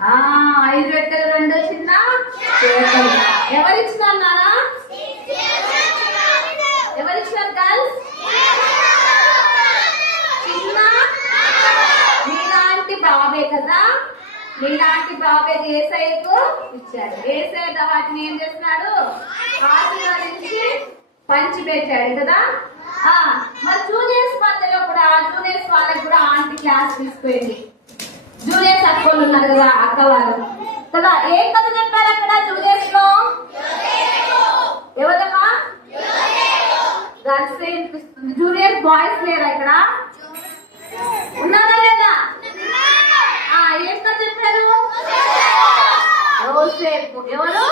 ఐదు రెక్కలు రెండు చిన్న చేపలు. ఎవరిచ్చినారు నానా? ఎవరిచ్చినారు గర్ల్స్? చిన్న నీలాంటి బాబే కదా, నీలాంటి బాబే ఏసయ్యకు ఇచ్చాడు. ఏసయ్య వాటిని ఏం చేస్తున్నాడు? ఆశీర్వదించి పంచి పెట్టాడు కదా. మరి జూనియర్స్ మధ్యలో కూడా జూనియర్స్ వాళ్ళకి కూడా ఆంటీ క్లాస్ తీసుకుపోయింది. జూనియర్స్ అక్కలు ఉన్నారు కదా, అక్క వాళ్ళు కదా. ఏం కథ చెప్పారు అక్కడ జూనియర్స్ లో? ఎవరమ్మా? గర్ల్స్ వినిపిస్తుంది. జూనియర్స్ బాయ్స్ లేరా ఇక్కడ? ఉన్నారా లేదా? ఏం కథ చెప్పారు? యోసేపు. ఎవరు?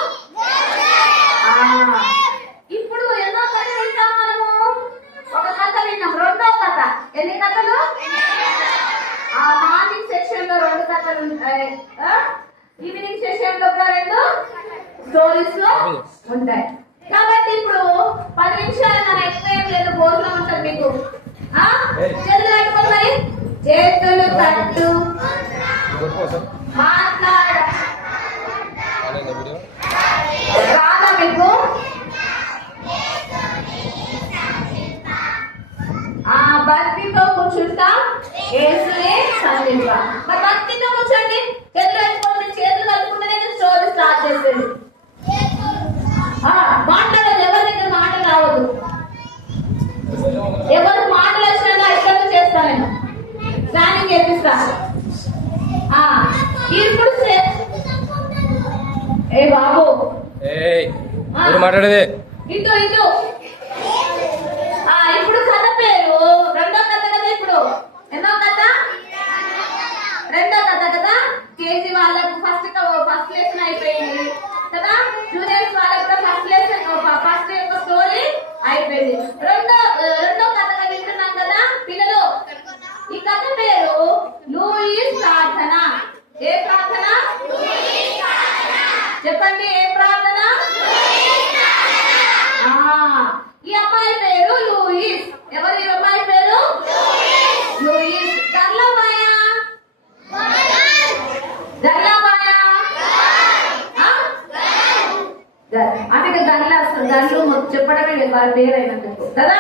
ఇప్పుడు ఎన్నో కథ వింటాం మనము? ఒక కథ విన్నాం. రెండో కథ. ఎన్ని కథలు? మార్నింగ్ సెషన్ లో 2 కథలు ఉంటాయి, ఈవినింగ్ సెషన్ లో కూడా 2 స్టోరీస్ ఉంటాయి. కాబట్టి ఇప్పుడు 10 నిమిషాలు మన ఎక్కువ లేదు, భోజనం ఉంటుంది మీకు. చేతులు కట్టుకోవాలి, చేతులు కట్టు, మాట్లాడ రాదా మీకు? భక్తితో కూర్చుంటా, యేసునే సంధింప. మరి భక్తితో కూర్చోండి, చేతులు కట్టుకోండి. చేతులు కట్టుకుంటేనే స్టోరీ స్టార్ట్ చేసేది. మాట్లాడదు, ఎవరి దగ్గర మాట రావద్దు. ఎవరు మాటలు వచ్చినా ఇష్టంగా చేస్తాను నేను, ప్లానింగ్ చేపిస్తా. ఇప్పుడు ఏ బాబు మాట్లాడేది ఇటు ఇటు. ఇప్పుడు కథ పేరు రెండో కథ కదా. ఇప్పుడు ఎన్నో కథ? రెండో కథ కదా. కేజీ వాళ్ళకు ఫస్ట్ లెసన్ అయిపోయింది కదా. జూనియర్స్ వాళ్ళకు కూడా ఫస్ట్ యొక్క స్టోరీ అయిపోయింది. రెండో కథగా వింటున్నాం కదా పిల్లలు. ఈ కథ పేరు లూయిస్ ప్రార్థన. ఏ ప్రార్థన చెప్పండి? ఏ ప్రార్థన? ఈ అమ్మాయి పేరు లూయిస్. ఎవరు ఈ అమ్మాయి పేరు? లూయిస్. గర్లమాయా అంటే గర్లు చెప్పడమే వాళ్ళ పేరు అయినందుకు కదా.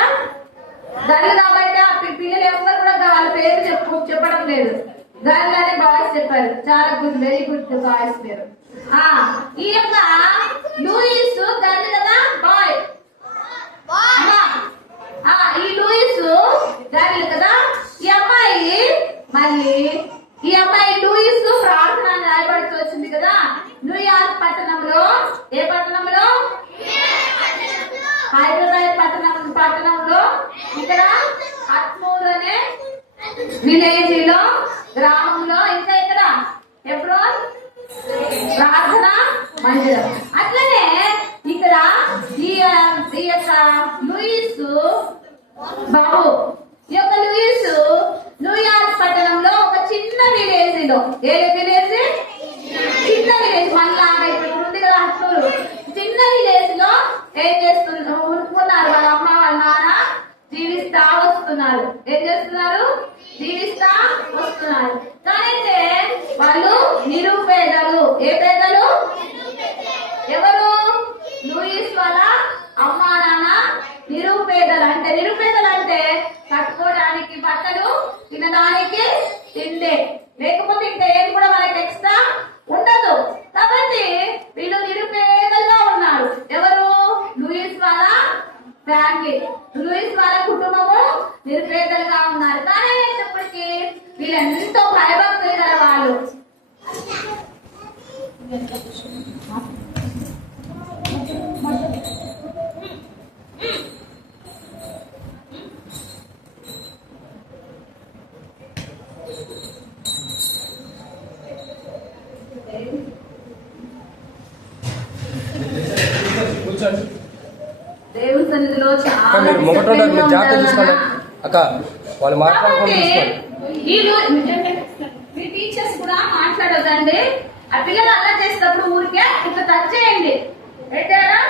గర్లు కాబట్టి ఆ పిల్లలు ఎవరు కూడా వాళ్ళ పేరు చెప్పడం లేదు. గర్ల్ అనే బాయ్స్ చెప్పారు. చాలా గుడ్, వెరీ గుడ్ బాయ్స్ పేరు. ఈ యొక్క లూయిస్ గర్ల్ కదా, బాయ్. ఈ లూయిస్ గర్ల్ కదా. ఈ అమ్మాయి లూయిస్ ప్రార్థన రాయబడుతూ వచ్చింది కదా. న్యూయార్క్ పట్టణంలో, ఏ పట్టణంలో? హైదరాబాద్ పట్టణంలో ఇక్కడ అత్మూర్ అనే విలేజ్ లో, గ్రామంలో, ఇంకా ఇక్కడ హెబ్రోన్ ప్రార్థన మందిరం. అట్లనే ఇక్కడ ఈ యొక్క లూయిస్ బాబు, ఈ యొక్క లూయిస్ న్యూయార్క్ పట్టణంలో ఒక చిన్న విలేజ్ లో, ఏ విలేజ్? చిన్న విలేజ్. మళ్ళా ఇప్పుడు ఉంది కదా అట్లూరు. చిన్న విలేజ్ లో ఏం చేస్తున్నారు? ఉంటున్నారు. వాళ్ళ అమ్మ వాళ్ళ నాన్న జీవిస్తా వస్తున్నారు. ఏం చేస్తున్నారు? జీవిస్తా వస్తున్నారు. కానీ వాళ్ళు నిరుపేదలు. ఏ పేదలు? ఎవరు? లూయిస్ వాళ్ళ అమ్మ నాన్న నిరుపేదలు. అంటే నిరుపేదలు అంటే కట్టుకోవడానికి బట్టలు, తినడానికి తిండే, లేకపోతే ఇంకా ఏది కూడా మనకి ఎక్స్ట్రా ఉండదు. కాబట్టి వీళ్ళు నిరుపేదలుగా ఉన్నారు. ఎవరు? లూయిస్ వాళ్ళ ఫ్యామిలీ, లూయిస్ వాళ్ళ కుటుంబము నిరుపేదలుగా ఉన్నారు. కానీ అనేటప్పటికీ వీళ్ళెంతో భయభక్తులు గల వాళ్ళు. దేవుని సన్నిధిలో చాలా అక్క వాళ్ళు మీ టీచర్స్ కూడా మాట్లాడొద్దండి. ఆ పిల్లలు అలా చేసేటప్పుడు ఊరికే ఇట్లా టచ్ చేయండి. పెట్టారా?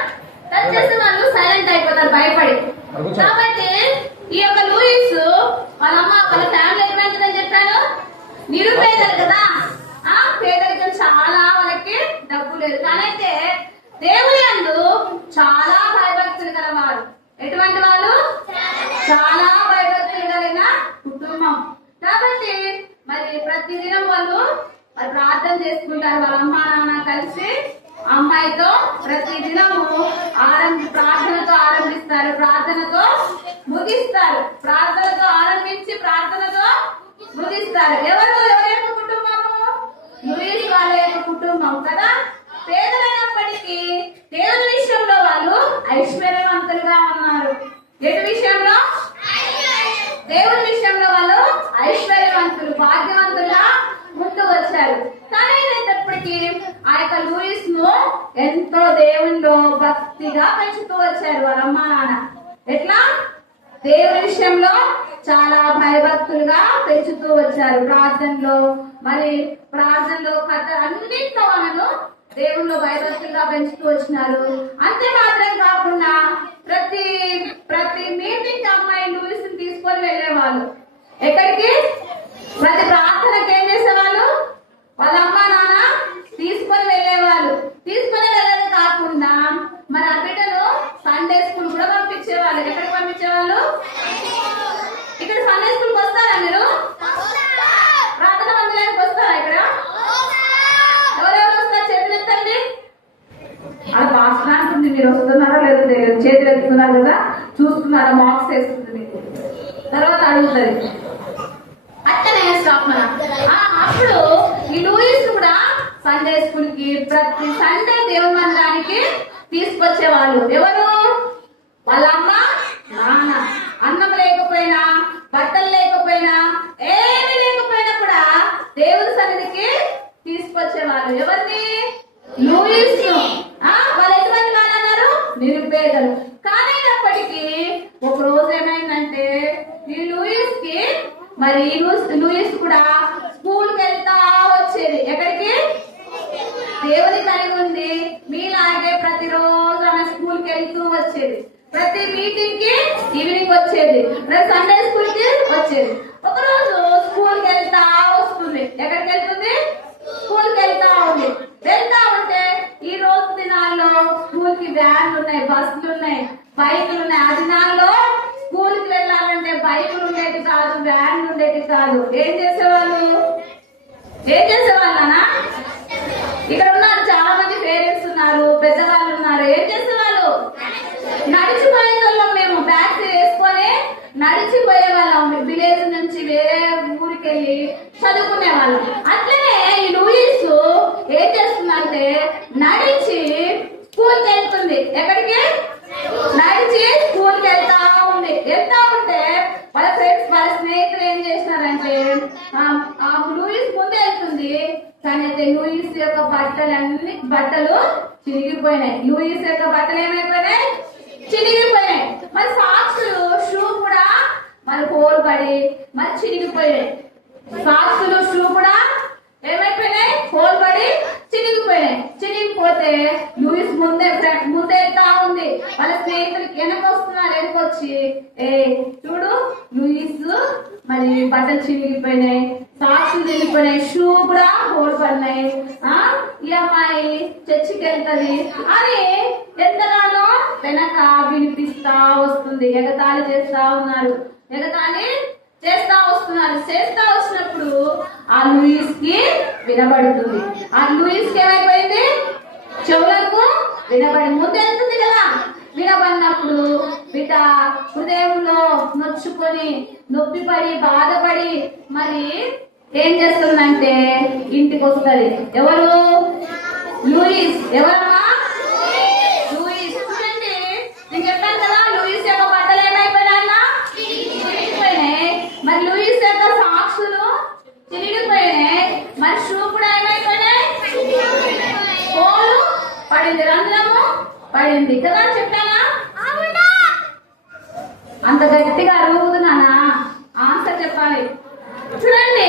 టచ్ చేస్తే వాళ్ళు సైలెంట్ అయిపోతారు భయపడి. కాబట్టి ఈ యొక్క లూయిస్ వాళ్ళ అమ్మ వాళ్ళ ఫ్యామిలీ ఎటువంటిదని చెప్పాను? నిరుపేదలు కదా. పేదరికం చాలా భయభక్తులు కలిగిన కుటుంబం. కాబట్టి మరి ప్రతిదినం వాళ్ళు ప్రార్థన చేసుకుంటారు. వాళ్ళ అమ్మ నాన్న కలిసి అమ్మాయితో ప్రతిదినము ప్రార్థనతో ఆరంభిస్తారు, ప్రార్థనతో ముగిస్తారు, ప్రార్థనతో ఆరంభించి ప్రార్థనతో ముగిస్తారు. ఎవరి యొక్క కుటుంబము? లూయిస్ వాళ్ళ యొక్క కుటుంబం కదా. పేదలైనప్పటికీ దేవుని విషయంలో వాళ్ళు ఐశ్వర్యవంతులుగా ఉన్నారు. ఎటు విషయంలో? దేవుని విషయంలో వాళ్ళు ఐశ్వర్యవంతులు, భాగ్యవంతులుగా ముందు వచ్చారు. కానీ అయినప్పటికీ ఆ యొక్క లూయిస్ ను ఎంతో దేవునిలో భక్తిగా పెంచుతూ వచ్చారు వాళ్ళ అమ్మా నాన్న. ఎట్లా? దేవుని విషయంలో చాలా భయభక్తులుగా పెంచుతూ వచ్చారు. ప్రార్థనలో కథ అన్నింటిలో వాళ్ళను దేవుళ్ళు భయభక్తులుగా పెంచుతూ వచ్చినారు. అంతే మాత్రం కాకుండా ప్రతి మీటింగ్ అమ్మాయి లూయిస్ తీసుకొని వెళ్ళేవాళ్ళు. ఎక్కడికి? ప్రతి ప్రార్థనకి ఏం చేసేవాళ్ళు? వాళ్ళ అమ్మ నాన్న తీసుకొని వెళ్ళేవాళ్ళు. తీసుకొని వెళ్ళడం కాకుండా మరి ఆ బిడ్డను సండే స్కూల్ కూడా పంపించేవాళ్ళు. ఎక్కడికి పంపించేవాళ్ళు? ఇక్కడ సండే స్కూల్కి వస్తారా మీరు? ప్రార్థన మందిరానికి వస్తారా? ఇక్కడ ఎవరెవరు వస్తారు? చేతులు ఎత్తండి. అది భాషణ అంటుంది. మీరు వస్తున్నారా లేదు? చేతులు ఎత్తుతున్నారు కదా, చూస్తున్నారా? మార్క్స్ వేస్తుంది మీకు, తర్వాత అడుగుతుంది. అట్టనే అప్పుడు ఈ లూయిస్ కూడా సండే స్కూల్ కి ప్రతి సండే దేవుని మందిరానికి తీసుకొచ్చేవాళ్ళు. ఎవరు? వాళ్ళ అమ్మ నాన్న. అన్నం లేకపోయినా, బట్టలు లేకపోయినా, ఏమి లేకపోయినా కూడా దేవుని సన్నిధికి తీసుకొచ్చేవాళ్ళు. ఎవరిని? లూయిస్ ను. వాళ్ళు ఎటువంటి వాళ్ళు అన్నారు? నిరుపేదలు. కానీ అప్పటికి ఒక రోజు ఏమైందంటే ఈ లూయిస్ కి లూయిస్ కూడా స్కూల్ కి వెళ్తా వచ్చేది. ఎక్కడికి? దేవుని కలిగి ఉంది. మీలాగే ప్రతిరోజు ఆమె స్కూల్ కి వెళ్తూ వచ్చేది. ప్రతి మీటింగ్ కి ఈవినింగ్ వచ్చేది. ప్రతి సండే స్కూల్ కి వచ్చేది. ఒక రోజు స్కూల్ కి వెళ్తా వస్తుంది. ఎక్కడికి వెళ్తుంది? స్కూల్ కి వెళ్తా ఉంది. వెళ్తా ఉంటే ఈ రోజు దినాల్లో స్కూల్ కి వ్యాన్లు ఉన్నాయి, బస్సులు ఉన్నాయి, బైకులు ఉన్నాయి. ఆ దినాల్లో స్కూల్ కి వెళ్ళాలంటే బైకులు ఉండేది కాదు, వ్యాన్లు ఉండేది కాదు. ఏం చేసేవాళ్ళు? అన్నా? ఇక్కడ ఉన్నారు చాలా మంది పేరెంట్స్ ఉన్నారు, పెద్దవాళ్ళు ఉన్నారు. ఏం చేసేవాళ్ళు? నడిచిపోయేవాళ్ళం. మేము బ్యాగ్స్ వేసుకొని నడిచిపోయే వాళ్ళం. విలేజ్ నుంచి వేరే ఊరికి వెళ్ళి చదువుకునే వాళ్ళం. అట్లనే ఈ లూయిస్ ఏం చేస్తుందంటే నడిచి స్కూల్ కి వెళ్తుంది. ఎక్కడికి? నడిచి స్కూల్ కి వెళ్తా ఉంది. వెళ్తా ఉంటే వాళ్ళ ఫ్రెండ్స్, వాళ్ళ స్నేహితులు ఏం చేసినారంటే లూయిస్ ముందే వెళ్తుంది. కానీ అయితే లూయిస్ యొక్క బట్టలు చిరిగిపోయినాయి. లూయిస్ యొక్క బట్టలు ఏమైపోయినాయి? చిరిగిపోయినాయి. మరి సాక్సులు, షూ కూడా మరి హోల్ పడి మరి చిరిగిపోయినాయి. సాక్సులు, షూ కూడా ఏమైపోయినాయి? హోల్ పడి చిరిగిపోయినాయి. చిరిగిపోతే లూయిస్ ముందే వెళ్తా ఉంది. వాళ్ళ స్నేహితులకి వెనక వస్తున్నారు. వెనకొచ్చి చూడు లూయిస్ మరి బట్టలు చిరిగిపోయినాయి, సాక్షులు చిరిగిపోయినాయి, షూ కూడా హోల్ పడినాయి, ఈ అమ్మాయి చర్చికి వెళ్తది అని ఎంతగానో వెనక వినిపిస్తా వస్తుంది. ఎగతాళి చేస్తా ఉన్నారు. చేస్తా వచ్చినప్పుడు ఆ లూయిస్ కి వినబడుతుంది. ఆ లూయిస్ కి ఏమైపోయింది? చెవులకు వినబడి ముందు వెళ్తుంది కదా. వినబడినప్పుడు బిడ్డ హృదయంలో నొచ్చుకొని నొప్పిపడి బాధపడి మరి ఏం చేస్తుందంటే ఇంటికి వస్తుంది. ఎవరు? లూయిస్. ఎవరమ్మా? లూయిస్. చూడండి, నేను చెప్పాను కదా లూయిస్ యొక్క బట్టలు ఏమైపోయినా చిరిగిపోయినాయి. మరి లూయిస్ యొక్క సాక్షులు చిరిగిపోయినాయి. మరి షూ కూడా ఏమైపోయినాయి? హోలు పడింది, రంధ్రము పడింది కదా. చెప్పానా? అంత గట్టిగా అడుగుతున్నానా? ఆన్సర్ చెప్పాలి. చూడండి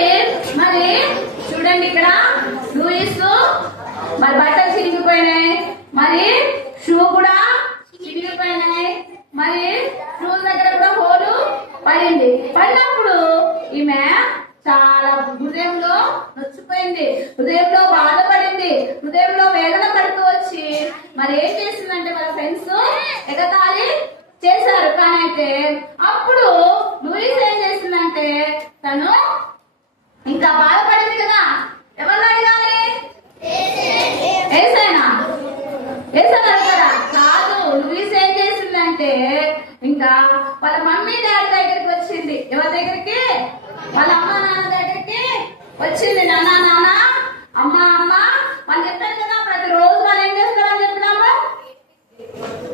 ఇక్కడ లూయిస్ మరి బట్టలు చిరిగిపోయినాయి, మరి షూ కూడా చిరిగిపోయినాయి, మరి షూ దగ్గర కూడా హోలు పడింది. పడినప్పుడు ఈమె చాలా హృదయంలో నొచ్చిపోయింది, హృదయంలో బాధపడింది, హృదయంలో వేదన పడుతూ వచ్చి మరి ఏం చేసిందంటే వాళ్ళ ఫ్రెండ్స్ ఎగతాళి చేశారు. కానీ అయితే అప్పుడు లూయిస్ ఏం చేసిందంటే తను ఇంకా బాధపడింది కదా, ఎవరిని అడగాలి? ఏసైనా అడగరా? కాదు. లూయిస్ ఏం చేసిందంటే ఇంకా వాళ్ళ మమ్మీ డాడీ దగ్గరికి వచ్చింది. ఎవరి దగ్గరికి? వాళ్ళ అమ్మ నాన్న దగ్గరికి వచ్చింది. నాన్న నాన్న, అమ్మ అమ్మ వాళ్ళు చెప్పారు కదా, ప్రతిరోజు వాళ్ళు ఏం చేస్తారని చెప్పినాము?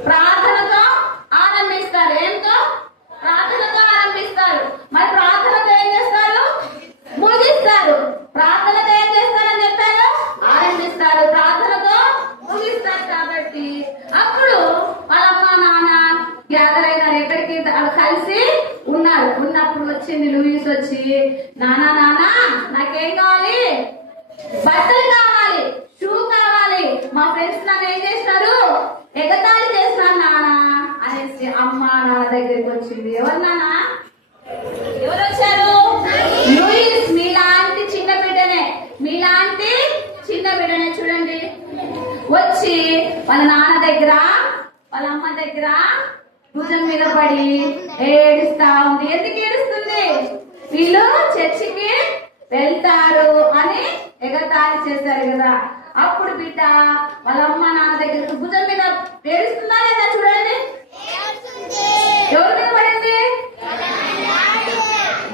ప్రార్థనతో ఆరంభిస్తారు. ఏంటో? ప్రార్థనతో ఆరంభిస్తారు. మరి ప్రార్థనతో ఏం చేస్తారు? ముగిస్తారు. ప్రార్థనతో ఏం చేస్తారని చెప్పారు? ఆరంభిస్తారు. ప్రార్థనతో ముగిస్తారు. కాబట్టి అప్పుడు వాళ్ళ అమ్మ నాన్న గ్యాదర్ అయినారు. ఎక్కడికి? కలిసి ఉన్నారు. ఉన్నప్పుడు వచ్చింది లూయిస్ వచ్చి, నానా నానా నాకేం కావాలి? బట్టలు కావాలి, షూ కావాలి. మా ఫ్రెండ్స్ నన్ను ఏం చేసినారు? ఎగతాళి చేసినారు నానా అనేసి అమ్మ నాన్న దగ్గరికి వచ్చింది. ఎవరు నాన్న? ఎవరు వచ్చారు? లూయిస్. మీలాంటి చిన్న బిడ్డనే చూడండి వచ్చి వాళ్ళ నాన్న దగ్గర వాళ్ళ అమ్మ దగ్గర భుజం మీద పడి ఏడుస్తా ఉంది. ఎందుకు ఏడుస్తుంది? వీళ్ళు చర్చికి వెళ్తారు అని ఎగతాళి చేశారు కదా. అప్పుడు బిడ్డ వాళ్ళ అమ్మ నాన్న దగ్గర భుజం మీద ఏడుస్తుందా లేదా చూడండి. ఎవరి మీద పడింది?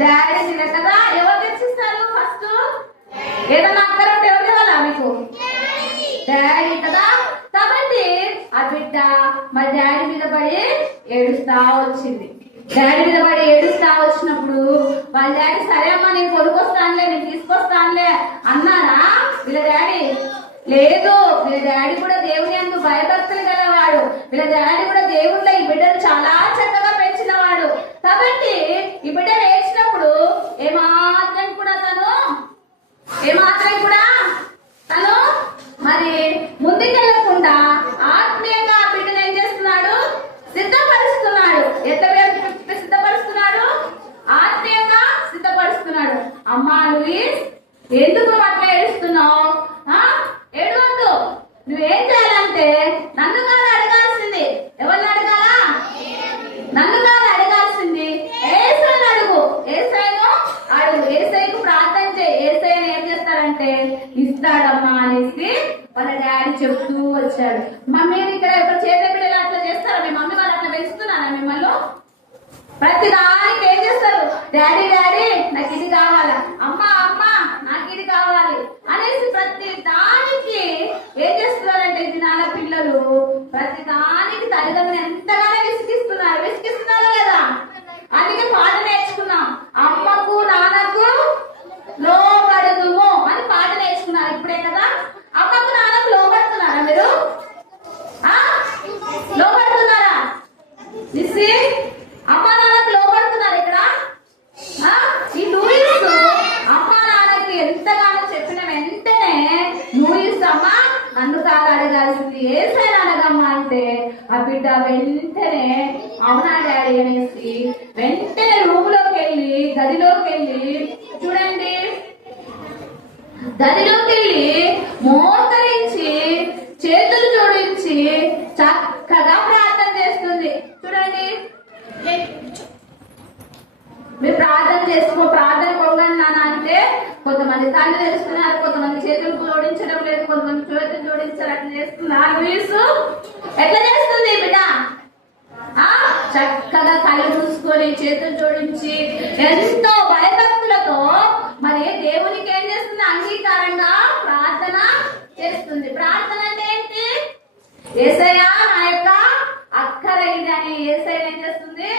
డాడీ మీద కదా. ఎవరు తెచ్చిస్తారు ఫస్ట్? ఏదన్నా అక్కర ఉంటే ఎవరు ఇవ్వాలా మీకు? డాడీ కదా. కాబట్టి ఆ బిడ్డ మా డాడీ మీద పడి ఏడుస్తా వచ్చింది. డాడీ మీద పడి ఏడుస్తా వచ్చినప్పుడు వాళ్ళ డాడీ సరే అమ్మా నేను కొనుక్కొస్తానులే, నేను తీసుకొస్తానులే అన్నారా? వీళ్ళ డాడీ లేదు. వీళ్ళ డాడీ కూడా దేవుని యందు భయభక్తులు గలవాడు. వీళ్ళ డాడీ కూడా దేవుళ్ళ ఈ బిడ్డను చాలా చక్కగా పెంచినవాడు. కాబట్టి ఈ బిడ్డ వేసినప్పుడు ఏమాత్రం కూడా తను మరి ముందుకెళ్ళకుండా ఆత్మీయంగా ఆ బిడ్డను ఏం చేస్తున్నాడు? సిద్ధపరుస్తున్నాడు. ఎట్లా సిద్ధపరుస్తున్నాడు? ఆత్మీయంగా సిద్ధపరుస్తున్నాడు. అమ్మా లూయిస్, ఎందుకు అట్లా ఏడుస్తున్నావు? ఏడవద్దు. నువ్వేం చేయాలంటే నన్ను కాదు అడగాల్సింది. ఎవరిని అడగాలా? నన్ను కాదు అడగాల్సింది. ఏసైను అడుగు. ఏసైకు ప్రార్థన చేయి. ఏసైని ఏం చేస్తారంటే ఇస్తాడమ్మా అనేసి వాళ్ళ డాడీ చెప్తూ వచ్చాడు. మమ్మీ ఇక్కడ ఇప్పుడు చేత బిడ్డలు అట్లా చేస్తారా? మీ మమ్మీ వాళ్ళు అట్లా పెంచుతున్నారా మిమ్మల్ని? ప్రతి దానికి ఏం చేస్తారు? డాడీ డాడీ నాకు ఇది కావాలా, అమ్మ అమ్మ నాకు ఇది కావాలి అనేసి ప్రతి దానికి ఏం చేస్తున్నారంటే దినాల పిల్లలు ప్రతి దానికి తల్లిదండ్రులు ఎంతగానో విసిగిస్తున్నారా లేదా? అందుకే పాట నేర్చుకున్నాం, అమ్మకు నాన్నకు లోబడుదుము అని పాట నేర్చుకున్నారు. ఇప్పుడే కదా. అమ్మకు నాన్నకు లోబడుతున్నారా మీరు? లోబడుతున్నారా? అమ్మ నాన్నకు లోబడుతున్నారు ఇక్కడ. ఈ లూయిస్ అమ్మ నాన్నకి ఎంతగానో చెప్పిన వెంటనే లూయిస్ అమ్మ నన్ను కాదు అడగాల్సింది, ఏసైనా అడగమ్మా అంటే ఆ బిడ్డ వెంటనే అవునా డాడీ అనేసి వెంటనే రూమ్లోకి వెళ్ళి చూడండి, గదిలోకి వెళ్ళి మోకరించి చేతులు జోడించి చక్కగా ప్రార్థన చేస్తుంది. చూడండి, మీరు ప్రార్థన పొంగండి నాన్న అంటే కొంతమంది కళ్ళు తెలుస్తున్నారు, కొంతమంది చేతులు జోడించడం లేదు, కొంతమంది చేతులు జోడించారు. అట్లా చేస్తున్నారు. లూయిస్ ఎట్లా చేస్తుంది బిడ్డ? చక్కగా కళ్ళు మూసుకొని చేతులు జోడించి ఎంతో భయభక్తులతో మరి దేవునికి ఏం చేస్తుంది? అంగీకారంగా ప్రార్థన చేస్తుంది. ప్రార్థన అంటే ఏంటి? యేసయ్యా నా యొక్క అక్కర ఇది అని యేసయ్య ఏం చేస్తుంది?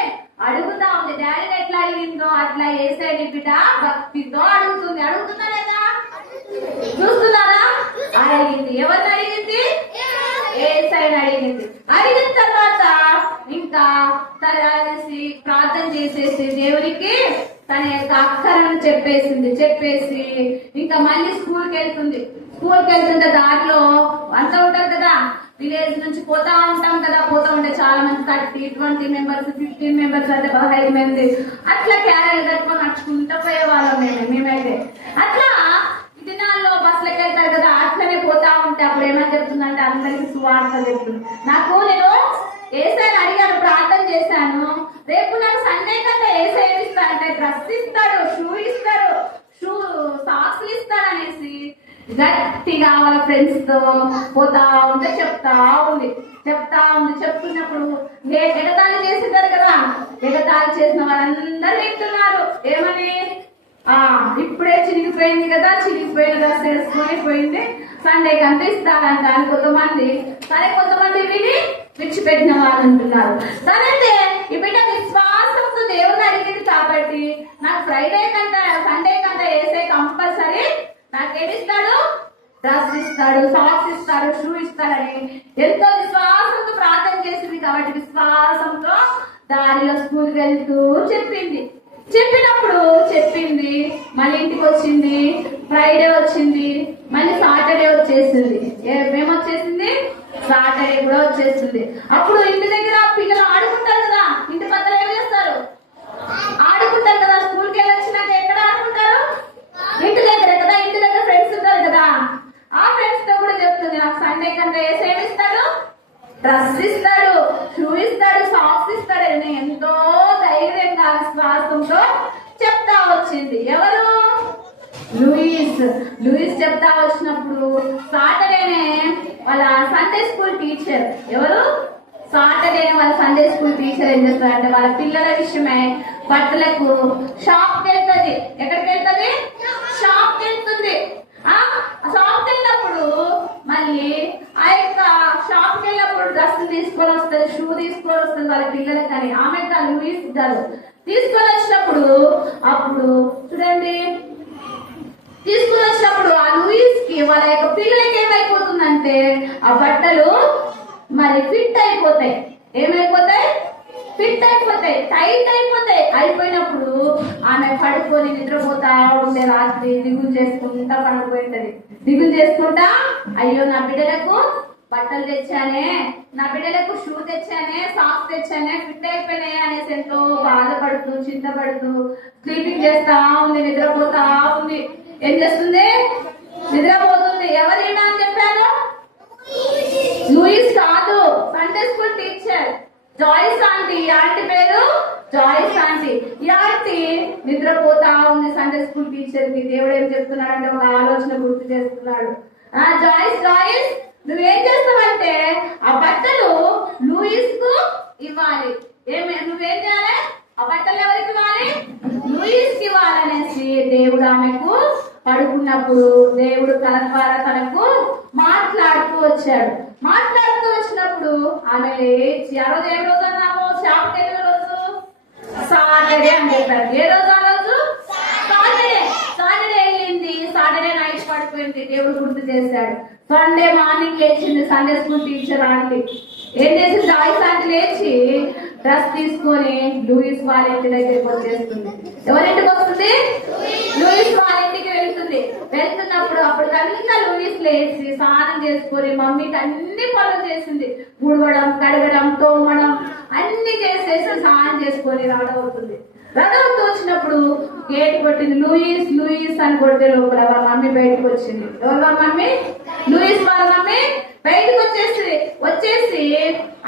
అడుగుతా ఉంది. డాడీని ఎట్లా అడిగిందో అట్లా యేసయ్యని బిడ్డ భక్తితో అడుగుతుంది. అడుగుతుందా లేదా? చూస్తున్నారా? అడిగింది. ఎవరిని అడిగింది? యేసయ్యని అడిగింది. అడిగిన తర్వాత ఇంకా తయారేసి ప్రార్థన చేసేసి దేవునికి తన యొక్క అక్కరను చెప్పేసి ఇంకా మళ్ళీ స్కూల్కి వెళ్తుంటే దారిలో అంతా ఉంటారు కదా, విలేజ్ నుంచి పోతా ఉంటే చాలా మంది 30-20 మెంబర్స్ 15 మెంబర్స్ అంటే 15 మంది అట్లా క్యారెల్ కట్టుకొని నడుచుకుంటూ పోయేవాళ్ళం మేమైతే. అట్లా దినాల్లో బస్సులకు వెళ్తారు కదా, అట్లనే పోతా ఉంటే అప్పుడు ఏమని చెప్తుందంటే అందరికి సువార్త చెప్తుంది. నేను యేసయ్యని అడిగాను, ప్రార్థన చేశాను, డ్రెస్ ఇస్తాడు, షూ ఇస్తాడు, సాక్స్ ఇస్తాడు అనేసి గట్టిగా వాళ్ళ ఫ్రెండ్స్ తో పోతా ఉంటే చెప్తా ఉంది. చెప్తున్నప్పుడు ఎగతాళి చేసినారు కదా, ఎగతాళి చేసిన వాళ్ళందరూ వింటున్నారు. ఏమని? ఇప్పుడే చిరిగిపోయింది కదా, చిరిగిపోయిన డ్రెస్ వేసుకొని పోయింది, సండేకి అంతా ఇస్తారంట అని కొంతమంది. సరే, కొంతమంది విని విడిచిపెట్టిన వాళ్ళు అంటున్నారు. సరే, ఈ బిడ్డ విశ్వాసంతో దేవుని అడిగింది కాబట్టి నాకు ఫ్రైడే కంటే సండే కంటే వేసే కంపల్సరీ నాకేమిస్తాడు? డ్రెస్ ఇస్తాడు, సాక్స్ ఇస్తాడు, షూ ఇస్తాడని ఎంతో విశ్వాసంతో ప్రార్థన చేసింది. కాబట్టి విశ్వాసంతో దారిలో స్కూల్కి వెళ్తూ చెప్పింది. మళ్ళీ ఇంటికి వచ్చింది. ఫ్రైడే వచ్చింది, మళ్ళీ సాటర్డే వచ్చేసింది. ఏమొచ్చేసింది? సాటర్డే కూడా వచ్చేసింది. అప్పుడు ఇంటి దగ్గర పిల్లలు ఆడుకుంటారు కదా, ఇంటి పక్కన ఏం చేస్తారు? ఆడుకుంటారు కదా. స్కూల్కి వెళ్ళి వచ్చినాక ఎక్కడ ఆడుకుంటారు? ఇంటి దగ్గర కదా. ఇంటి దగ్గర ఫ్రెండ్స్ ఉంటారు కదా, ఆ ఫ్రెండ్స్ తో కూడా చెప్తుంది నాకు సండే కంటే ఏమిస్తాడు? డ్రెస్ ఇస్తాడు, షూ ఇస్తాడు, సాక్స్ ఇస్తాడు అని ఎంతో ధైర్యంగా విశ్వాసంతో చెప్తా వచ్చింది. ఎవరు? లూయిస్ చెప్తా వచ్చినప్పుడు సాటర్డేనే వాళ్ళ సండే స్కూల్ టీచర్. ఎవరు? సాటర్డేనే వాళ్ళ సండే స్కూల్ టీచర్ ఏం చేస్తారంటే వాళ్ళ పిల్లల విషయమై బట్టలకు షాప్కి వెళ్తుంది. ఎక్కడికి వెళ్తుంది? షాప్కి వెళ్తుంది. షాప్కి వెళ్ళినప్పుడు మళ్ళీ ఆ యొక్క షాప్కి వెళ్ళినప్పుడు డ్రెస్ తీసుకొని వస్తుంది, షూ తీసుకొని వస్తుంది వాళ్ళ పిల్లలకి అని. ఆమె లూయిస్ గారు తీసుకొని వచ్చినప్పుడు అప్పుడు చూడండి, తీసుకుని వచ్చినప్పుడు ఆ లూయిస్ కి వాళ్ళ యొక్క పిల్లలకి ఏమైపోతుందంటే ఆ బట్టలు మరి ఫిట్ అయిపోతాయి. ఏమైపోతాయి? ఫిట్ అయిపోతాయి, టైట్ అయిపోతాయి. అయిపోయినప్పుడు ఆమె పడుకొని నిద్రపోతా ఉండే. రాత్రి దిగులు చేసుకుంటా పడుకుంటది. దిగులు చేసుకుంటా, అయ్యో నా బిడ్డలకు బట్టలు తెచ్చానే, నా బిడ్డలకు షూ తెచ్చానే, సాక్స్ తెచ్చానే, ఫిట్ అయిపోయినాయి అనేసి ఎంతో బాధపడుతూ చింతపడుతూ స్లీపింగ్ చేస్తా ఉంది, నిద్రపోతా ఉంది. ఏం చేస్తుంది? నిద్రపోతుంది. ఎవరైనా అని చెప్పాను? లూయిస్ కాదు, సండే స్కూల్ టీచర్ జాయిస్ ఆంటీ. ఈ ఆంటీ పేరు జాయిస్ ఆంటీ. ఈ ఆంటీ నిద్రపోతా ఉంది. సండే స్కూల్ టీచర్ కి దేవుడు ఏం చెప్తున్నాడంటే ఒక ఆలోచన గుర్తు చేస్తున్నాడు. జాయిస్ నువ్వేం చేస్తావంటే ఆ బట్టలు లూయిస్ కు ఇవ్వాలి. నువ్వేం చేయాలి? ఆ బట్టలు ఎవరికి ఇవ్వాలి? లూయిస్ కి ఇవ్వాలనేసి దేవుడు ఆమెకు పడుకున్నప్పుడు దేవుడు కల ద్వారా తనకు మాట్లాడుతూ వచ్చాడు. మాట్లాడుతూ వచ్చినప్పుడు ఆమె లేచి, ఆ రోజు ఏ రోజు అన్నాము? షాప్కి వెళ్ళిన రోజు సాటర్డే అని చెప్పారు. ఏ రోజు? ఆ రోజు సాటర్డే వెళ్ళింది. సాటర్డే నైట్ పడిపోయింది. దేవుడు గుర్తు చేశాడు. సండే మార్నింగ్ లేచింది సండే స్కూల్ టీచర్ ఆంటీ. ఏం చేసింది? జాయిస్ ఆంటీ లేచి డ్రెస్ తీసుకొని లూయిస్ వాళ్ళ ఇంటి దగ్గరికి వచ్చేస్తుంది. ఎవరింటికి వస్తుంది? లూయిస్ వాళ్ళ ఇంటికి వెళ్తున్నప్పుడు అప్పటికల్లా లూయిస్ లేచి స్నానం చేసుకొని మమ్మీకి అన్ని పనులు చేసింది. ఊడవడం, కడగడం, తోమడం అన్ని చేసేసి స్నానం చేసుకొని రావడం. రథంతో వచ్చినప్పుడు గేట్ కొట్టింది. లూయిస్ అని కొడితే లోపల వాళ్ళ మమ్మీ బయటకు వచ్చింది. ఎవరు వాళ్ళ మమ్మీ? లూయిస్ వాళ్ళ మమ్మీ బయటకు వచ్చేసి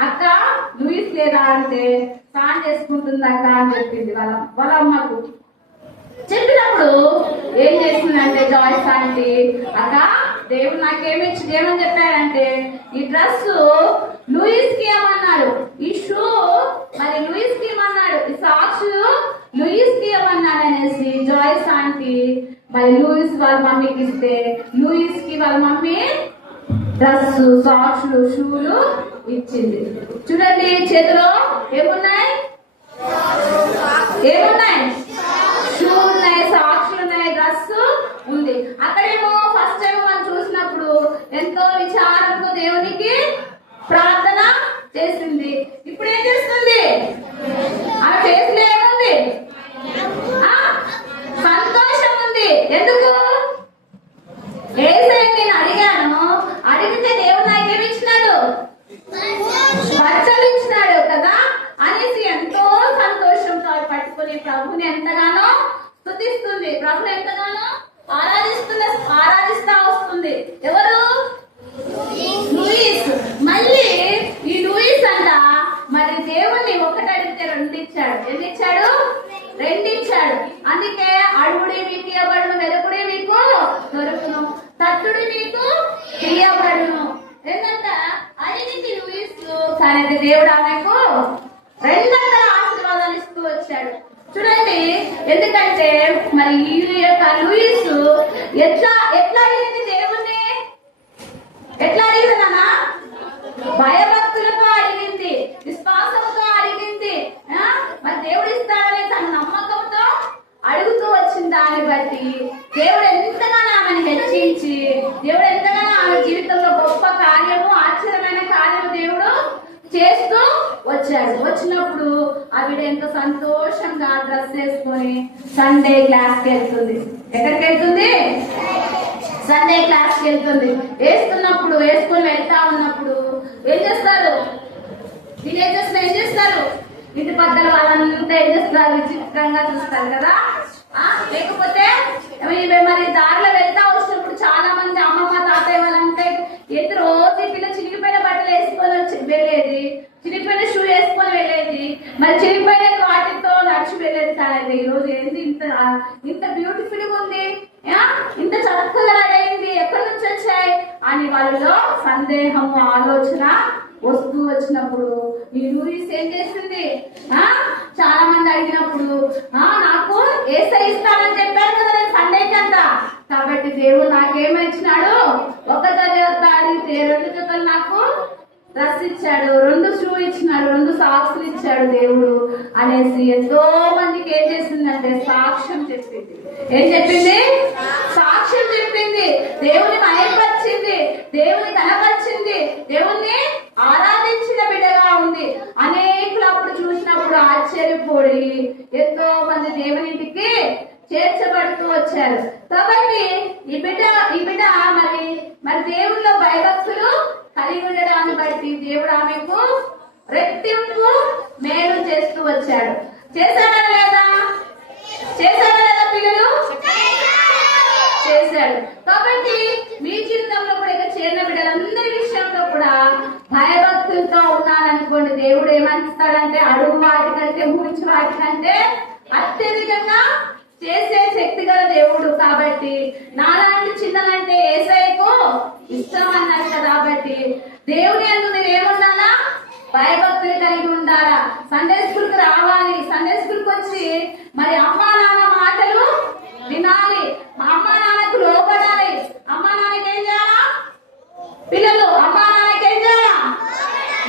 అక్క లూయిస్ లేదా అంటే స్నానం చేసుకుంటుంది అక్క అని చెప్పింది వాళ్ళ అమ్మకు. చెప్పినప్పుడు ఏం చేసిందంటే జాయిస్ ఆంటీ, అక్క దేవుడు ఏమని చెప్పాడంటే ఈ డ్రెస్ లూయిస్ కి ఏమన్నాడు, ఈ షూ మరి లూయిస్ కి ఏమన్నాడు, ఈ సాక్స్ లూయిస్ కి ఏమన్నాడు అనేసి జాయిస్ ఆంటీ మరి లూయిస్ వాళ్ళ మమ్మీకి ఇస్తే లూయిస్ కి వాళ్ళ మమ్మీ డ్రెస్, సాక్స్లు, షూలు ఇచ్చింది. చూడండి చేతిలో ఏమున్నాయి? షూ ఉన్నాయి, సాక్స్లు ఉన్నాయి, డ్రెస్ ఉంది. అక్కడేమో ఫస్ట్ టైం మనం చూసినప్పుడు ఎంతో విచారంతో దేవునికి ప్రార్థన చేసింది. ఇప్పుడు ఏం చేస్తుంది? ఆ ఫేస్ లో ఏముంది? సంతోషం ఉంది. ఎందుకు? నేను అడిగాను, అడిగితే దేవుడు నాకేమి ఇచ్చినాడు? బట్టలు ఇచ్చినాడు కదా అనేసి ఎంతో సంతోషంతో పట్టుకుని ప్రభుని ఎంతగానో స్తుతిస్తుంది, ప్రభుని ఎంతగానో ఆరాధిస్తా వస్తుంది. ఎవరు? లూయిస్. మళ్ళీ ఈ లూయిస్ అంట మరి దేవుణ్ణి ఒకటి అడిగితే రెండు ఇచ్చాడు. ఎన్ని ఇచ్చాడు? రెండిచ్చాడు. అందుకే అడుగుడి మీకు ఇవ్వబడును, వెలుగుడి మీకు దొరుకును, తట్టుడి మీకు తీయబడును. ఎందుకంట అడిగింది లూయిస్, కానీ దేవుడు ఆమెకు 200 ఆశీర్వాదాలు ఇస్తూ వచ్చాడు. చూడండి, ఎందుకంటే మరి ఈ యొక్క లూయిస్ ఎట్లా అడిగింది దేవుణ్ణి? ఎట్లా అడిగిందన్నా? భయభక్తులతో అడిగింది, విశ్వాసంతో అడిగింది. మరి దేవుడు ఇస్తాడని తన నమ్మకంతో అడుగుతూ వచ్చిన దాన్ని బట్టి దేవుడు ఎంతగానో ఆమెను హెచ్చించి, దేవుడు ఎంతగానో ఆమె జీవితంలో గొప్ప కార్యము, ఆశ్చర్యమైన కార్యము దేవుడు చేస్తూ వచ్చాడు. వచ్చినప్పుడు ఆవిడ ఎంతో సంతోషంగా డ్రెస్ వేసుకొని సండే క్లాస్కి వెళ్తుంది. ఎక్కడికి వెళ్తుంది? సండే క్లాస్కి వెళ్తుంది. వేసుకొని వెళ్తా ఉన్నప్పుడు ఏం చేస్తారు? టీనేజర్స్ ఏం చేస్తారు? ఇంటి పక్కన వాళ్ళంతా ఏం చేస్తారు? విచిత్రంగా చూస్తారు కదా. లేకపోతే మరి దారిలో వెళ్తా వచ్చినప్పుడు చాలా మంది అమ్మమ్మ తాతయ్య వాళ్ళంటే ఎన్ని రోజు పిల్ల చిరిగిపోయిన బట్టలు వేసుకొని వెళ్ళేది, చిరిగిపోయిన షూ వేసుకొని వెళ్ళేది, మరి చిరిగిపోయిన వాటితో నడిచి వెళ్ళేది. కానీ ఈ రోజు ఏంటి ఇంత బ్యూటిఫుల్ గా ఉంది, ఇంత చక్కగా రెడీ అయింది, ఎక్కడి నుంచి వచ్చాయి అని వాళ్ళలో సందేహము, ఆలోచన వస్తూ వచ్చినప్పుడు ఈ లూయిస్ ఏం చేసింది? చాలా మంది అడిగినప్పుడు నాకు ఏసై ఇస్తానని చెప్పాను కదా నేను సండేకి అంతా, కాబట్టి దేవుడు నాకేమిచ్చినాడు? ఒక జత అడిగితే 2 జతలు నాకు డ్రెస్ ఇచ్చాడు, 2 షూ ఇచ్చినాడు, 2 సాక్స్లు ఇచ్చాడు దేవుడు అనేసి ఎంతో మందికి ఏం చేసిందంటే సాక్ష్యం చెప్పింది. ఏం చెప్పింది? సాక్ష్యం చెప్పింది. దేవుని మహిమపరిచింది, దేవుని కనపరిచింది, దేవుణ్ణి ఆరాధించిన బిడ్డగా ఉంది. అనేకులు అప్పుడు చూసినప్పుడు ఆశ్చర్యపోయి ఎంతో మంది దేవునింటికి చేర్చబడుతూ వచ్చారు. కాబట్టి ఈ బిడ్డ మరి దేవుళ్ళో భయభక్తులు కలిగి ఉండడాన్ని బట్టి దేవుడు ఆమెకు రెట్టింపు మేలు చేస్తూ వచ్చాడు. చేశాడా లేదా? పిల్లలు చేశాడు. కాబట్టి మీ జీవితంలో కూడా ఇక చేరిన బిడ్డలందరి విషయంలో కూడా భయభక్తులతో ఉన్నారనుకోండి, దేవుడు ఏమనిస్తాడంటే అడుగు వాటికంటే ఊహించి వాటికంటే అత్యధికంగా చేసే శక్తి గల దేవుడు. కాబట్టి నాలాంటి చిన్నలంటే యేసయ్యకు ఇష్టం అన్నారు కదా. కాబట్టి దేవుని యందు మీరు ఏముండాలా? భయభక్తులు కలిగి ఉండాలా. సండే స్కూల్ కి రావాలి. సండే స్కూల్ కి వచ్చి మరి అమ్మా నాన్న మాటలు వినాలి, అమ్మా నాన్నకు లోపడాలి. అమ్మా నాన్నకి ఏం చేయాలా? పిల్లలు అమ్మా నాన్నకి ఏం చేయాలా?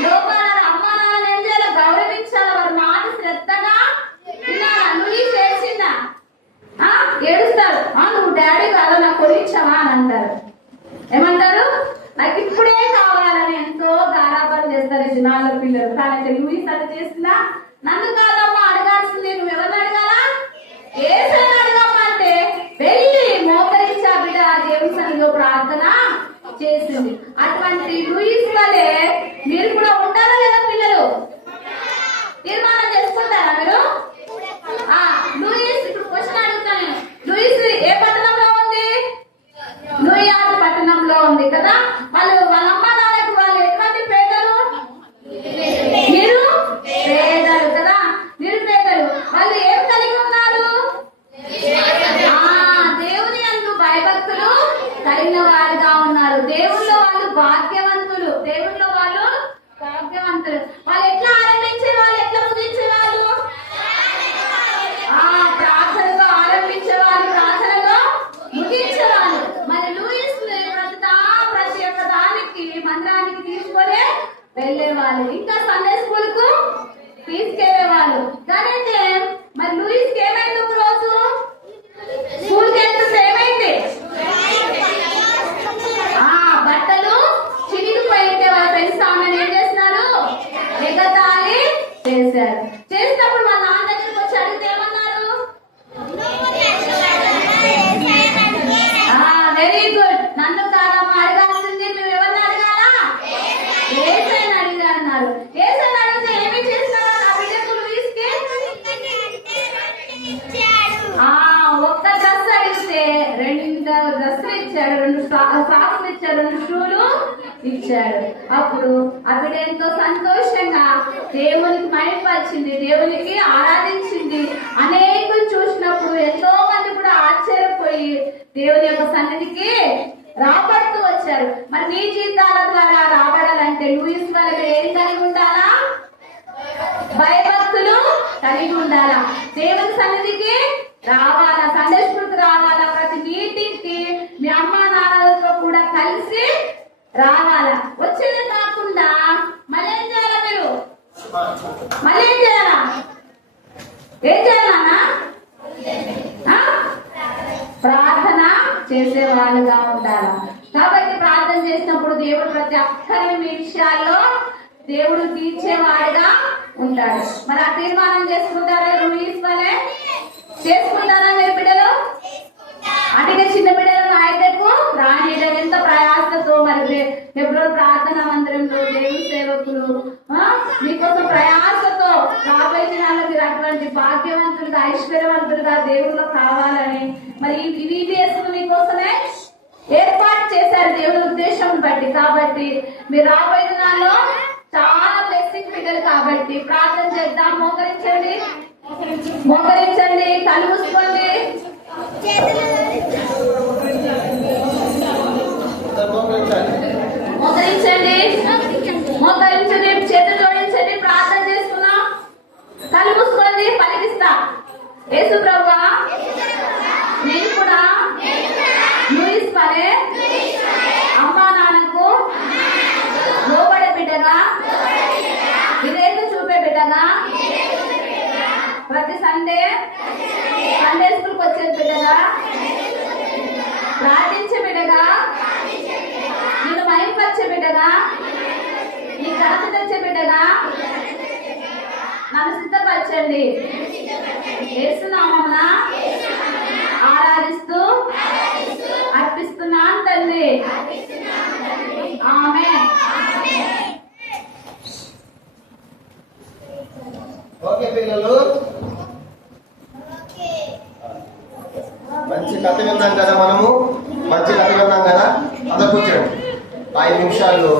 లోపడాలి. అమ్మా నాన్న ఏం చేయాలి? గౌరవించాలి. వారి మాట శ్రద్ధగా వినాలా. నువ్వు చేసిందా? ఏడుస్తారు. నువ్వు డాడీ కాదా, నాకు కొనిచ్చావా అని అంటారు. ఏమంటారు? నాకు ఇప్పుడే కావాలని ఎంతో గారాబం చేస్తారు ఈ దినాల్లో పిల్లలు. కానీ లూయిస్ అది చేసిందా? నన్ను కాదమ్మా అడగాల్సింది, నువ్వు ఎవరిని అడగాలా? యేసయ్యని అడగమ్మా అంటే వెళ్ళి మోకరించి ఆ బిడ్డ దేవుని సన్నిధిలో ప్రార్థన చేసింది. అటువంటి లూయిస్ వలే మీరు కూడా ఉంటారా లేదా పిల్లలు? తీర్మానం చేసుకుంటారా మీరు? లూయిస్, ఇప్పుడు క్వశ్చన్ అడుగుతాను. లూయిస్ ఏ పట్టణంలో ఉంది? న్యూయార్క్ పట్టణంలో ఉంది కదా. వాళ్ళ అమ్మ నాన్నకు వాళ్ళు ఎటువంటి పేదలు? మీరు పేదలు కదా, నిరుపేదలు. వాళ్ళు ఏం కలిగి ఉన్నారు? దేవుని యందు భయభక్తులు కలిగిన వారుగా ఉన్నారు. దేవుల్లో వాళ్ళు భాగ్యవంతులు. వాళ్ళు ఎట్లా ఆరంభించే వాళ్ళు, ఎట్లా ముగించే వాళ్ళు? ప్రార్థనలో ఆరంభించేవాళ్ళు, ప్రార్థనలో ముగించేవాళ్ళు. మరి లూయిస్ ప్రతి ఒక్క దానికి మందిరానికి తీసుకొని వెళ్ళేవాళ్ళు, ఇంకా సండే స్కూల్ కు తీసుకెళ్లేవాళ్ళు. కానీ మరి లూయిస్ కి ఏమైంది? ఒక రోజు స్కూల్ కి వెళ్తుంటే ఏమైంది? బట్టలు చిరిగిపోయింటే వాళ్ళ ఫ్రెండ్స్ ఆమెను ఏం చేస్తున్నారు? ఎగతాళి చేశారు. చేసినప్పుడు వాళ్ళ నాన్న దగ్గరికి వచ్చి అడిగితే ఏమన్నారు? వెరీ గుడ్, నన్ను కాదమ్మా అడగాల్సింది, మేము ఎవరిని అడగాలా? యేసయ్యని అడిగారు. యేసయ్యని అడిగితే ఏమి చేస్తారా ఆ బిడ్డకు లూయిస్కి? ఒక్క డ్రెస్ అడిగితే 2 డ్రెస్సులు ఇచ్చాడు, 2 సాక్స్లు ఇచ్చాడు, 2 షూలు ఇచ్చాడు. అప్పుడు అక్కడ ఎంతో సంతోషంగా దేవునికి మహిమపరిచింది, దేవునికి ఆరాధించింది, అనేక దేవుని యొక్క సన్నిధికి రాబడుతూ వచ్చారు. మరి నీ జీవితాల ద్వారా రాబడాలంటే లూయిస్ వల్ల ఏం కలిగి ఉండాలా? భయభక్తులు కలిగి ఉండాలా? దేవుని సన్నిధికి రావాలా? సండే స్కూల్కి రావాలా? ప్రతి మీటింగ్ కి మీ అమ్మా నాన్నలతో కూడా కలిసి రావాలా? వచ్చేది కాకుండా మళ్ళీ ఏం చేయాలా? మీరు మళ్ళీ ఏం చేయాలా? ఏం చేయాలన్నా? ప్రార్థన చేసే వాళ్ళుగా ఉండాలి. కాబట్టి ప్రార్థన చేసినప్పుడు దేవుడు ప్రతి ఒక్కరి మీ విషయాల్లో దేవుడు తీర్చేవాడుగా ఉంటాడు. మరి ఆ తీర్మానం చేసుకుంటారా? లూయిస్ వలే చేసుకుంటారా మీరు బిడ్డలు? అటుగా చిన్న బిడ్డలను ఆయనకు రానియడం ఎంత ప్రయాసతో మరి ఎప్పుడో ప్రార్థన మందిరంలో దేవుని సేవకులు మీకోసం ప్రయాసతో రాబోయే దినాల్లో మీరు అటువంటి భాగ్యవంతులుగా ఐశ్వర్యవంతులుగా దేవుళ్ళు కావాలని మరి ఈ VBS మీకోసమే ఏర్పాటు చేశారు దేవుని ఉద్దేశం బట్టి. కాబట్టి మీరు రాబోయే దినాల్లో చాలా బ్లెస్సింగ్ బిడ్డలు. కాబట్టి ప్రార్థన చేద్దాం. మోకరించండి, మోకరించండి, కళ్ళు మూసుకోండి. మోకరించండి, మోకరించండి, చేతులు జోడించండి. ప్రార్థన చేస్తున్నాం. కళ్ళు మూసుకోండి. పలికిస్తా. యేసు ప్రభువా, నేను కూడా లూయిస్ వలే అమ్మా నాన్నకు లోబడే బిడ్డగా, విధేయత చూపే బిడ్డగా, ప్రతి సండే స్కూల్కి వచ్చే బిడ్డగా, ప్రార్థించే బిడ్డగా, నేను మహింపరిచే బిడ్డగా, నీ ఘనత తెచ్చే బిడ్డగా నన్ను సిద్ధపరచండి. యేసు నామమున ఆరాధిస్తూ అర్పిస్తున్నాను తండ్రి. ఆమేన్. ఓకే పిల్లలు, మంచి కథ విన్నాం కదా. మనము మంచి కథ విన్నాం కదా. అందరు కూర్చోండి. 5 నిమిషాలు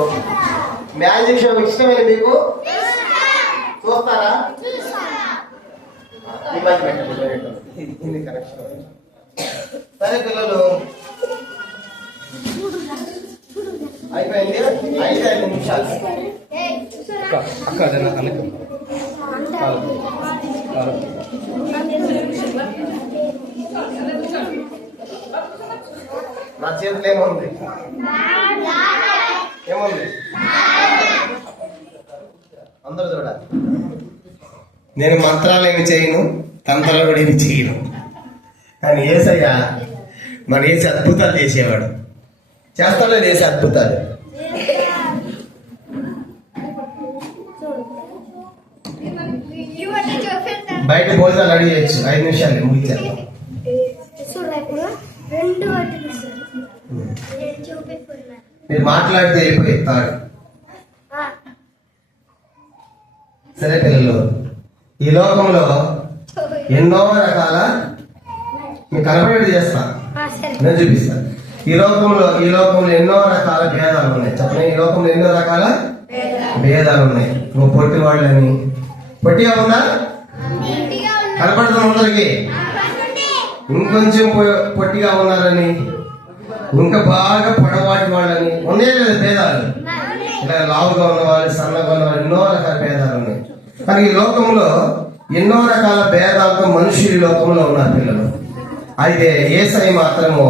మ్యాజిక్ షో ఇష్టమైన మీకు చూస్తారా? సరే పిల్లలు, అయిపోయింది. 5 నిమిషాలు. నా చేతిలో ఏముంది? ఏముంది? అందరూ చూడాలి. నేను మంత్రాలు ఏమి చేయను, తంత్రాలు కూడా ఏమి చేయను. కానీ యేసయ్య మన వేసే అద్భుతాలు చేసేవాడు. చేస్తాడో చేసే అద్భుతాలు. బయట భోజనాలు రెడీ చేయొచ్చు. 5 నిమిషాలు ముగించాలి. మీరు మాట్లాడితే వెళ్ళిపోయి తాడు. సరే పిల్లలు, ఈ లోకంలో ఎన్నో రకాల మీకు కనబడేది చేస్తా, నేను చూపిస్తాను. ఈ లోకంలో ఎన్నో రకాల భేదాలు ఉన్నాయి. చెప్పండి, ఈ లోకంలో ఎన్నో రకాల భేదాలు ఉన్నాయి. నువ్వు పొట్టి వాళ్ళని, పొట్టిగా ఉందా? కనపడుతున్న అందరికి ఇంకొంచెం పొట్టిగా ఉన్నారని, ఇంకా బాగా పొడవాటి వాళ్ళని ఉన్నాయి కదా భేదాలు. ఇలా లావుగా ఉన్నవాళ్ళు, సన్నగా ఉన్నవాళ్ళు, ఎన్నో రకాల భేదాలు ఉన్నాయి. కానీ ఈ లోకంలో ఎన్నో రకాల భేదాలతో మనుషులు లోకంలో ఉన్నారు పిల్లలు. అయితే యేసయ్య మాత్రము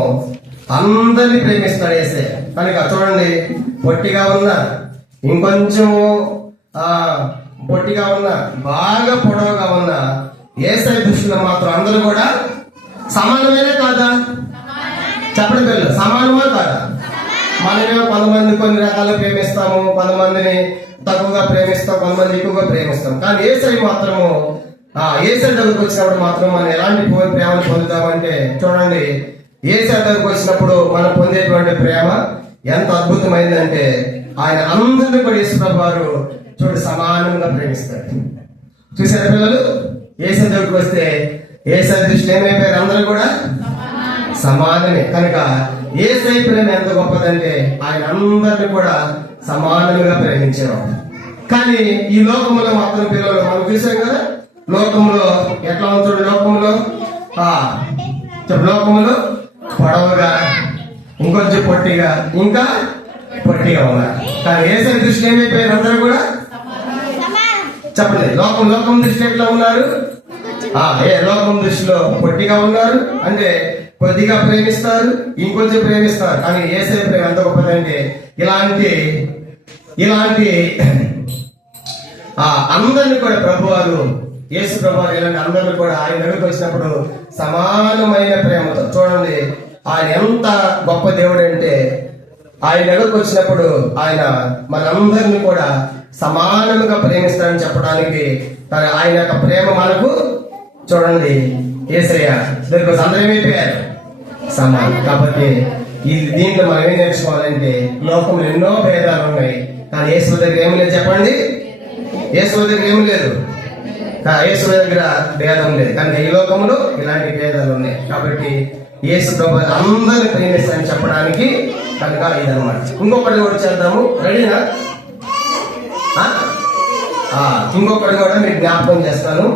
అందరినీ ప్రేమిస్తాడు. యేసయ్య కనుక చూడండి, పొట్టిగా ఉన్నా, ఇంకొంచెం పొట్టిగా ఉన్నా, బాగా పొడవుగా ఉన్నా, యేసయ్య దృష్టిలో మాత్రం అందరూ కూడా సమానమేనే కాదా? చెప్పండి పిల్లలు, సమానమా కాదా? మనమేమో కొంతమంది కొన్ని రకాలు ప్రేమిస్తాము, కొంతమందిని తక్కువగా ప్రేమిస్తాం, కొంతమంది ఎక్కువగా ప్రేమిస్తాం. కానీ యేసయ్య మాత్రము యేసయ్య దగ్గరకు వచ్చినప్పుడు మాత్రం మనం ఎలాంటి ప్రేమను పొందుతామంటే, చూడండి, యేసయ్య దగ్గరకు వచ్చినప్పుడు మనం పొందేటువంటి ప్రేమ ఎంత అద్భుతమైందంటే, ఆయన అందరినీ కూడా యేసుప్రభువు వారు చూడు సమానంగా ప్రేమిస్తాడు. చూసారు పిల్లలు, యేసయ్య దగ్గరకు వస్తే యేసయ్య దృష్టిలో ఏమైపోయారు? అందరూ కూడా సమానమే. కనుక యేసయ్య ప్రేమ ఎంత గొప్పదంటే ఆయన అందరినీ కూడా సమానంగా ప్రేమించేవాడు. కానీ ఈ లోకంలో మాత్రం పిల్లలు మనం చూసాం కదా, లోకంలో ఎట్లా ఉంటుంది? లోకంలో పొడవుగా సరిగా ఇంకా పొట్టిగా ఉన్నారు. కానీ యేసయ్య దృష్టిలో ఏమైపోయారు? అందరూ కూడా చెప్పండి. లోకం దృష్టిలో ఎట్లా ఉన్నారు? లోకం దృష్టిలో పొట్టిగా ఉన్నారు. అంటే కొద్దిగా ప్రేమిస్తారు, ఇంకొంచెం ప్రేమిస్తారు. కానీ యేసయ్య ప్రేమ ఎంత గొప్పదంటే ఇలాంటి అందరిని కూడా ప్రభువారు, యేసు ప్రభువారు ఇలాంటి అందరిని కూడా ఆయన దగ్గరకు వచ్చినప్పుడు సమానమైన ప్రేమతో, చూడండి ఆయన ఎంత గొప్ప దేవుడు అంటే, ఆయన దగ్గరకు వచ్చినప్పుడు ఆయన మనందరిని కూడా సమానంగా ప్రేమిస్తాడని చెప్పడానికి ఆయన యొక్క ప్రేమ మనకు, చూడండి యేసయ్య దగ్గరకు అందరం అయిపోయారు సమానం. కాబట్టి దీంట్లో మనం ఏం నేర్చుకోవాలంటే, లోకంలో ఎన్నో భేదాలు ఉన్నాయి, కానీ యేసు దగ్గర ఏమి లేదు. చెప్పండి, యేసు దగ్గర ఏమి లేదు. యేసు దగ్గర భేదం లేదు. కానీ ఈ లోకంలో ఇలాంటి భేదాలు ఉన్నాయి. కాబట్టి యేసు ప్రభు అందరిని ప్రేమిస్తానని చెప్పడానికి కనుక ఇదన్నమాట. ఇంకొకటి కూడా చేద్దాము. రెడీనా? ఇంకొకటి కూడా మీకు జ్ఞాపకం చేస్తాను.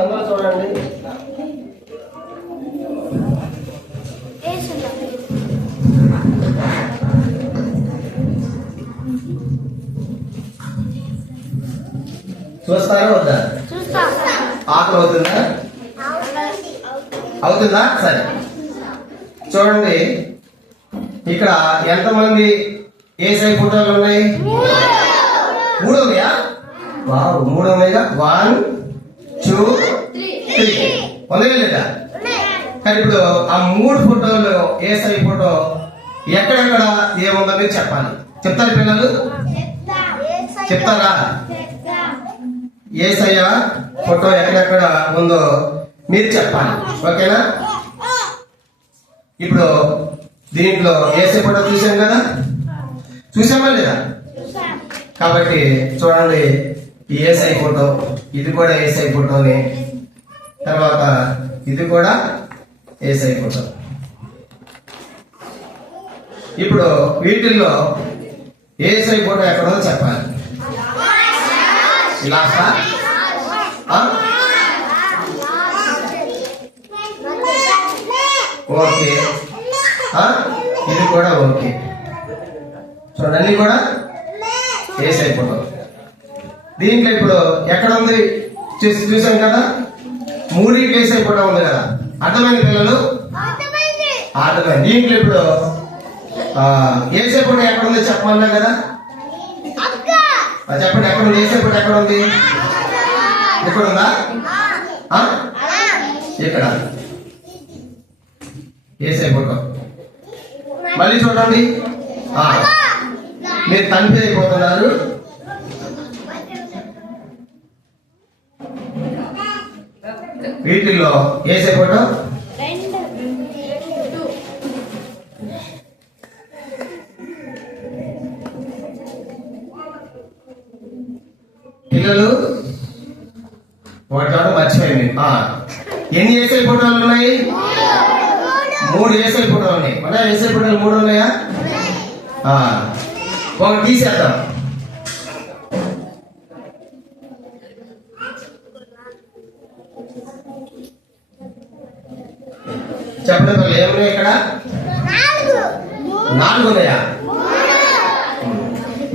అందరూ చూడండి. చూస్తారా వద్దా? ఆకలి అవుతుందా? సరే చూడండి, ఇక్కడ ఎంతమంది యేసయ్య ఫోటోలు ఉన్నాయి? 3 ఉన్నాయా? 3 ఉన్నాయిగా. 1 2 3 ఉన్నాయా లేదా? కానీ ఇప్పుడు ఆ 3 ఫోటోలు యేసయ్య ఫోటో ఎక్కడెక్కడ ఏముందో మీరు చెప్పాలి. చెప్తారు పిల్లలు? చెప్తారా? యేసయ్య ఫోటో ఎక్కడెక్కడ ఉందో మీరు చెప్పాలి. ఓకేనా? ఇప్పుడు దీంట్లో యేసయ్య ఫోటో చూసాం కదా, చూసామా లేదా? కాబట్టి చూడండి, ఈ యేసయ్య ఫోటో, ఇది కూడా యేసయ్య ఫోటోనే, తర్వాత ఇది కూడా యేసయ్య ఫోటో. ఇప్పుడు వీటిల్లో యేసయ్య ఫోటో ఎక్కడో చెప్పాలి. లాస్టా? ఓకే, ఇది కూడా ఓకే. చూడండి కూడా యేసయ్య ఫోటో. దీంట్లో ఇప్పుడు ఎక్కడ ఉంది చూసాం కదా, 3 యేసయ్య ఫోటో ఉంది కదా. అర్థమైంది పిల్లలు? అర్థమైంది. దీంట్లో ఇప్పుడు యేసయ్య ఫోటో ఎక్కడ ఉంది చెప్పమన్నా కదా, చెప్పండి. ఎక్కడ ఉంది యేసయ్య ఫోటో? ఎక్కడ ఉంది? ఇక్కడ ఉందా? ఇక్కడ యేసయ్య ఫోటో. మళ్ళీ చూడండి, మీరు కన్ఫ్యూజ్ అయిపోతున్నారు. వీటిల్లో యేసయ్య ఫోటో పిల్లలు ఒకటి చోట మర్చిపోయింది. ఎన్ని యేసయ్య ఫోటోలు ఉన్నాయి? 3 యేసయ్య ఫోటోలు ఉన్నాయి. మన యేసయ్య ఫోటోలు 3 ఉన్నాయా? ఒకటి తీసేద్దాం. చెప్పండి పిల్లలు, ఏమున్నాయి ఇక్కడ? 4 ఉన్నాయా?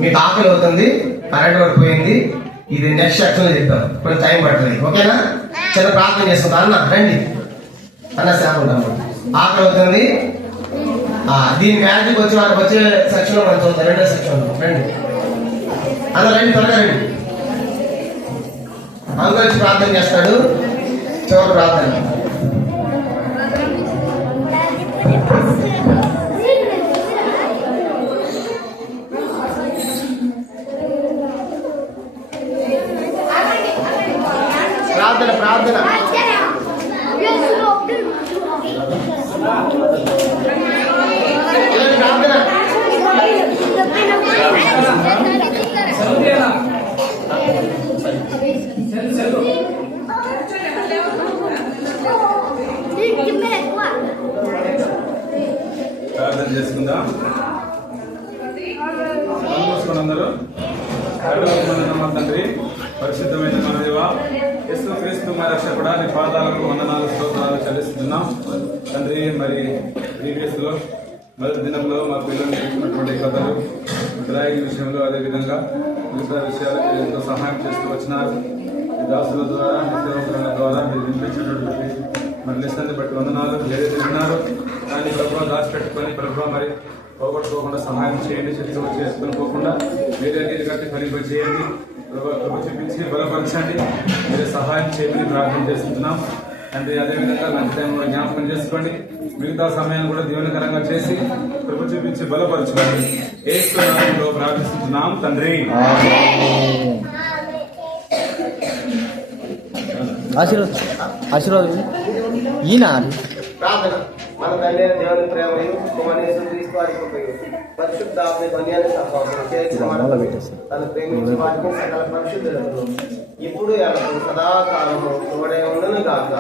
మీకు ఆకలి అవుతుంది, కరెంట్ పడిపోయింది. ఇది నెక్స్ట్ సెక్షన్ లో చెప్తాం, కొంచెం టైం పడుతుంది. ఓకేనా? చిన్న ప్రార్థన చేసుకుంటా. అన్న రండి, అన్న సేవ ఉంటాము. ఆకలి అవుతుంది. దీని వ్యాధికి వచ్చి వాళ్ళకి వచ్చే సెక్షన్ లో మనం చూద్దాం. 2వ సెక్షన్ లో రండి అన్న, రండి త్వరగా రండి. అందులో వచ్చి ప్రార్థన చేస్తాడు. చివరి ప్రార్థన. ప్రార్థన ప్రార్థన. పిల్లలు ప్రార్థన. ప్రార్థన చేసుకుందాం. అందరూ మా తండ్రి, పరిశుద్ధమైన మన దేవ యేసుక్రీస్తు మా రక్షకుడా, నీ పాదాలకు వందనాలు స్తోత్రాలు చెల్లిస్తున్నాం తండ్రి. మరి ప్రీవియస్ లో మొదటి దినంలో మా పిల్లలు నేర్చుకున్నటువంటి కథలు, డ్రాయింగ్ విషయంలో, అదేవిధంగా మిగతా విషయాలు మీరు ఎంతో సహాయం చేస్తూ వచ్చినారు. ఈ దాసుల ద్వారా, మీ సేవకుల ద్వారా మీరు వినిపించినటువంటి మరి లెసన్ని బట్టి వందనాలు. ఏదైతే విన్నారు దాన్ని ప్రభుత్వం దాచిపెట్టుకొని ప్రభుత్వం మరి పోగొట్టుకోకుండా సహాయం చేయండి. చెట్లు చేసుకుని పోకుండా మీరే నీరు కట్టి ఫలింప చేయండి. ప్రభు చూపించి బలపరచండి. మీరే సహాయం చేయమని ప్రార్థన చేస్తున్నాం తండ్రి. అదేవిధంగా లంచ్ టైం కూడా జ్ఞాపకం చేసుకోండి. మిగతా సమయాన్ని కూడా దీవెనకరంగా చేసి ప్రభు చూపించి బలపరచుకోండి. యేసు నామములో ప్రార్థిస్తున్నాం తండ్రి. ఆశీర్వాదం ఈయన ప్రార్థన. మన తండ్రి అయిన దేవుని ప్రేమయు, కుమారుని యేసుక్రీస్తు వారి కృపయు, పరిశుద్ధాత్మ ధ్వన్యాన్ని సహవాసము చేసి తను ప్రేమించి వాటిని సకల పరిశుద్ధులకు ఇప్పుడు ఎల్లప్పుడూ సదాకాలము తోడే ఉండును గాక.